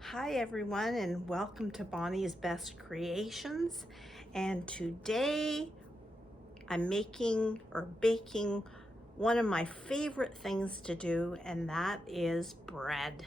Hi everyone, and welcome to Bonnie's Best Creations. And today I'm making or baking one of my favorite things to do, and that is bread.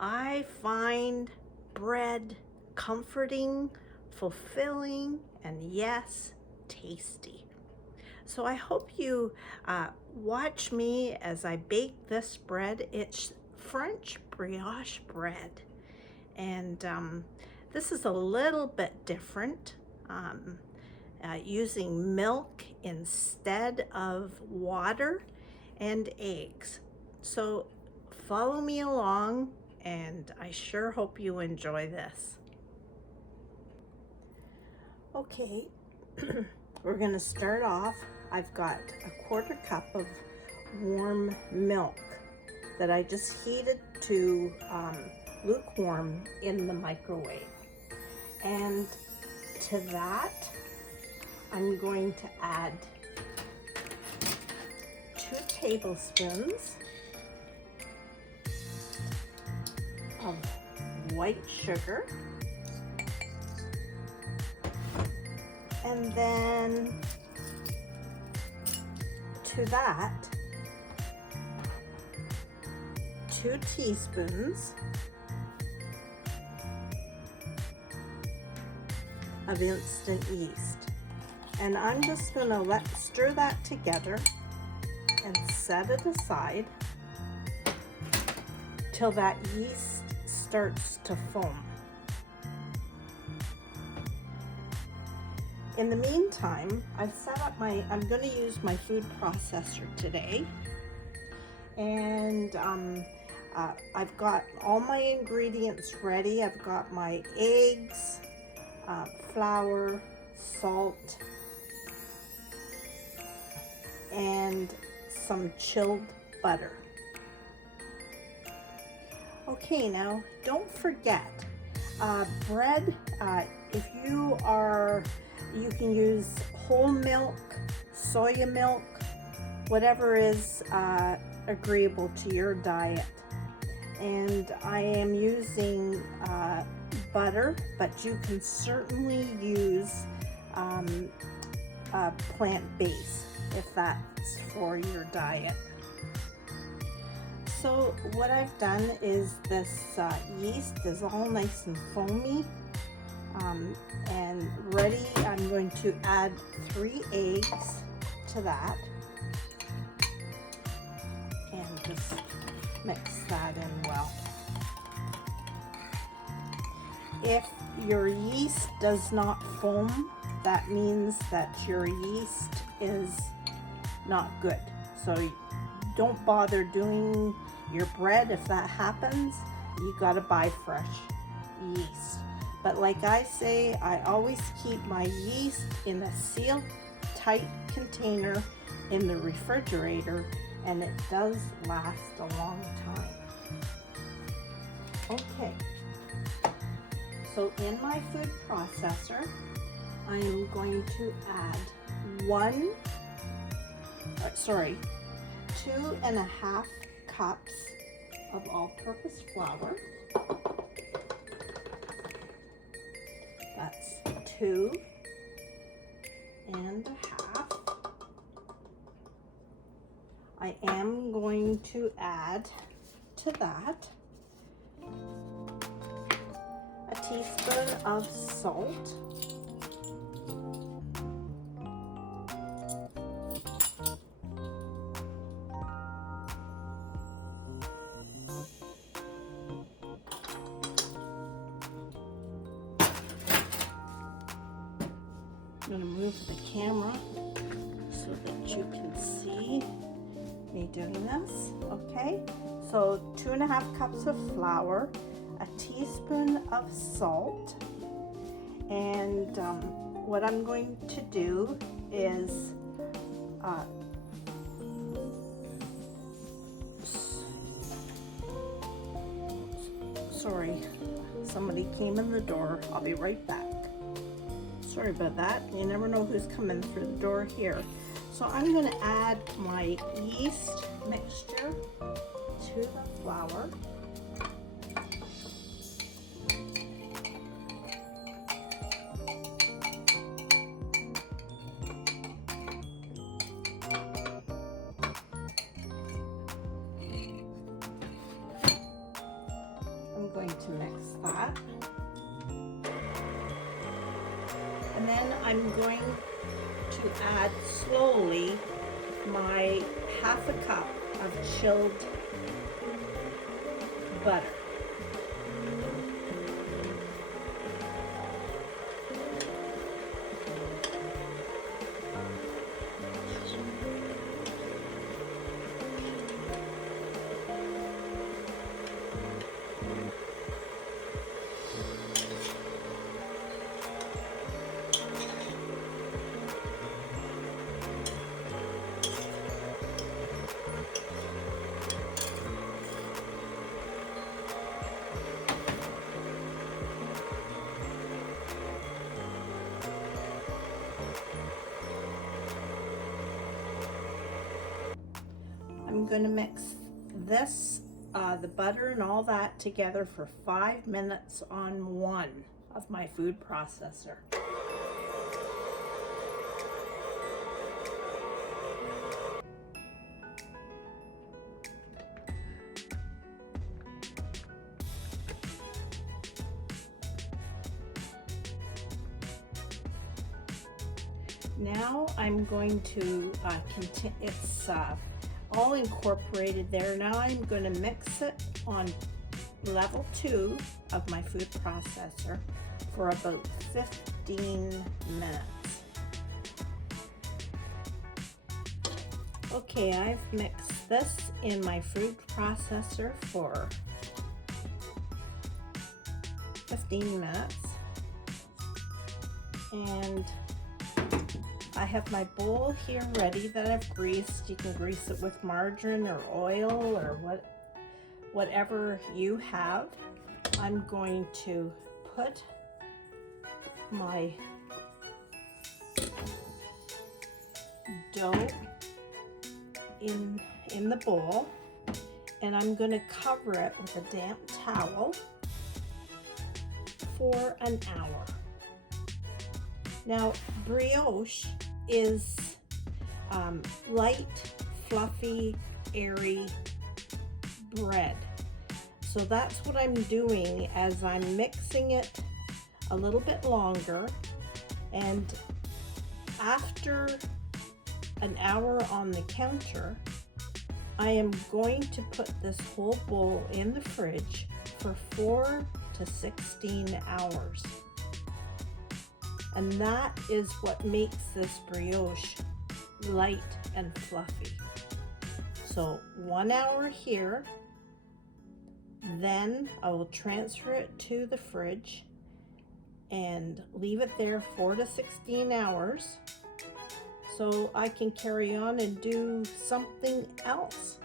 I find bread comforting, fulfilling, and yes, tasty. So I hope you watch me as I bake this bread. It's French brioche bread. And this is a little bit different, using milk instead of water and eggs. So follow me along, and I sure hope you enjoy this. Okay, we're gonna start off. I've got a quarter cup of warm milk that I just heated to lukewarm in the microwave. And to that, I'm going to add 2 tablespoons of white sugar. And then to that, 2 teaspoons of instant yeast. And I'm just gonna stir that together and set it aside till that yeast starts to foam. In the meantime, I've set up I'm gonna use my food processor today. And I've got all my ingredients ready. I've got my eggs, flour, salt, and some chilled butter. Okay, now don't forget, bread, if you can use whole milk, soya milk, whatever is agreeable to your diet. And I am using butter, but you can certainly use plant-based if that's for your diet. So what I've done is this yeast is all nice and foamy and ready. I'm going to add 3 eggs to that and just mix that in well. If your yeast does not foam, that means that your yeast is not good. So don't bother doing your bread if that happens. You gotta buy fresh yeast. But like I say, I always keep my yeast in a sealed tight container in the refrigerator, and it does last a long time. Okay, so in my food processor, I am going to add 2.5 cups of all-purpose flour. That's 2.5. I am going to add to that a teaspoon of salt, I'm going to move the camera so that you can see me doing this. Okay, so 2.5 cups of flour, a teaspoon of salt, and what I'm going to do is sorry, somebody came in the door. I'll be right back. Sorry about that. You never know who's coming through the door here. So I'm going to add my yeast mixture to the flour. that. And then I'm going to add slowly my half a cup of chilled butter. I'm going to mix this, the butter and all that together for 5 minutes on one of my food processor. Now I'm going to it's all incorporated there. Now I'm going to mix it on level 2 of my food processor for about 15 minutes. Okay, I've mixed this in my food processor for 15 minutes, and I have my bowl here ready that I've greased. You can grease it with margarine or oil or whatever you have. I'm going to put my dough in the bowl, and I'm going to cover it with a damp towel for an hour. Now, brioche is light, fluffy, airy bread. So that's what I'm doing as I'm mixing it a little bit longer. And after an hour on the counter, I am going to put this whole bowl in the fridge for 4 to 16 hours. And that is what makes this brioche light and fluffy. So 1 hour here, then I will transfer it to the fridge and leave it there 4 to 16 hours so I can carry on and do something else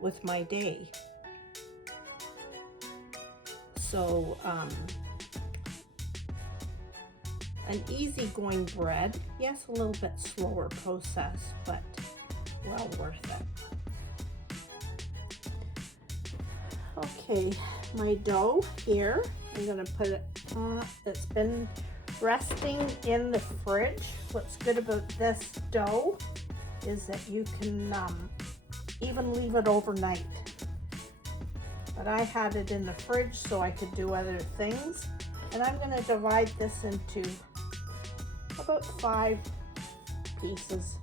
with my day. So an easygoing bread, yes, a little bit slower process, but well worth it. Okay, my dough here, I'm gonna put it on. It's been resting in the fridge. What's good about this dough is that you can even leave it overnight. But I had it in the fridge so I could do other things. And I'm gonna divide this into about 5 pieces.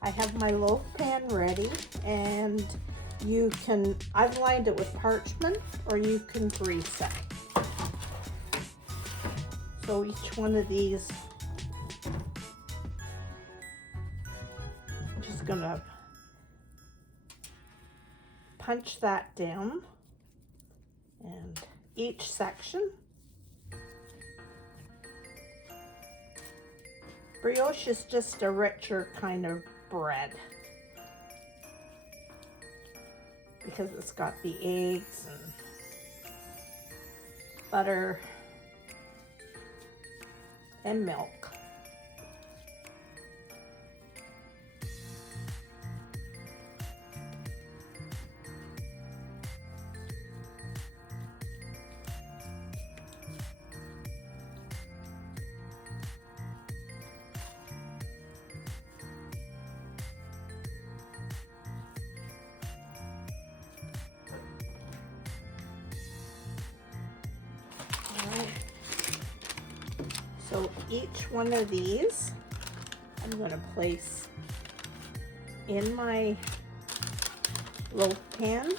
I have my loaf pan ready, and I've lined it with parchment, or you can grease it. So each one of these, I'm just gonna punch that down, and each section. Brioche is just a richer kind of bread because it's got the eggs and butter and milk. each one of these I'm going to place in my loaf pan.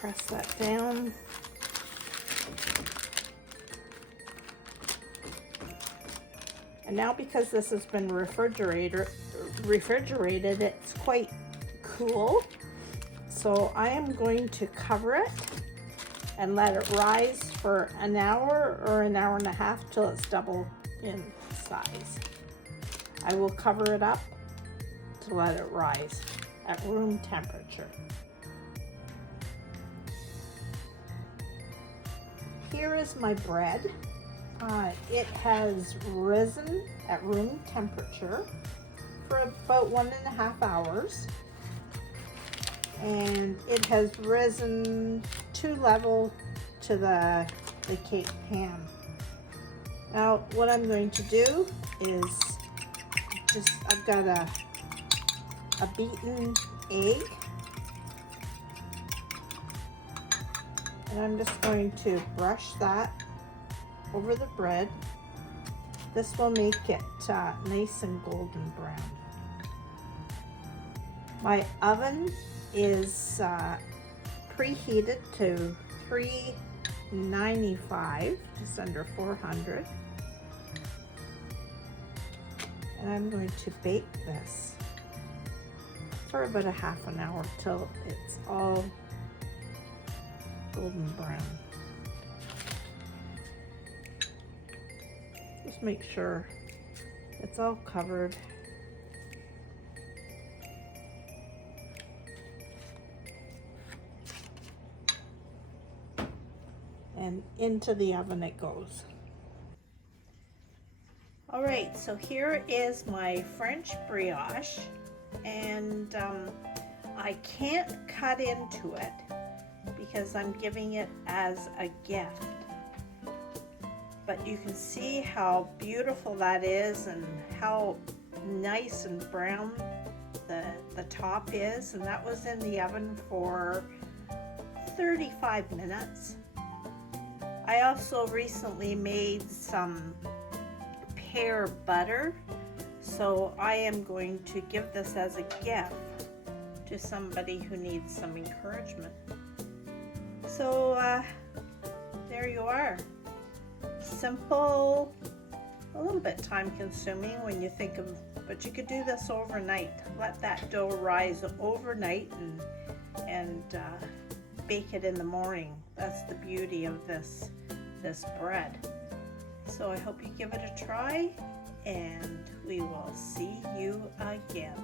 Press that down. And now, because this has been refrigerated, it's quite cool. So I am going to cover it and let it rise for an hour or an hour and a half till it's double in size. I will cover it up to let it rise at room temperature. Here is my bread. It has risen at room temperature for about 1.5 hours. And it has risen 2 level to the cake pan. Now what I'm going to do is I've got a beaten egg. And I'm just going to brush that over the bread. This will make it nice and golden brown. My oven is preheated to 395, just under 400. And I'm going to bake this for about a half an hour till it's all golden brown. Just make sure it's all covered. And into the oven it goes. All right, so here is my French brioche, and I can't cut into it because I'm giving it as a gift. But you can see how beautiful that is and how nice and brown the top is. And that was in the oven for 35 minutes. I also recently made some pear butter, so I am going to give this as a gift to somebody who needs some encouragement. So there you are. Simple, a little bit time consuming when you think of, but you could do this overnight. Let that dough rise overnight and bake it in the morning. That's the beauty of this bread. So I hope you give it a try, and we will see you again.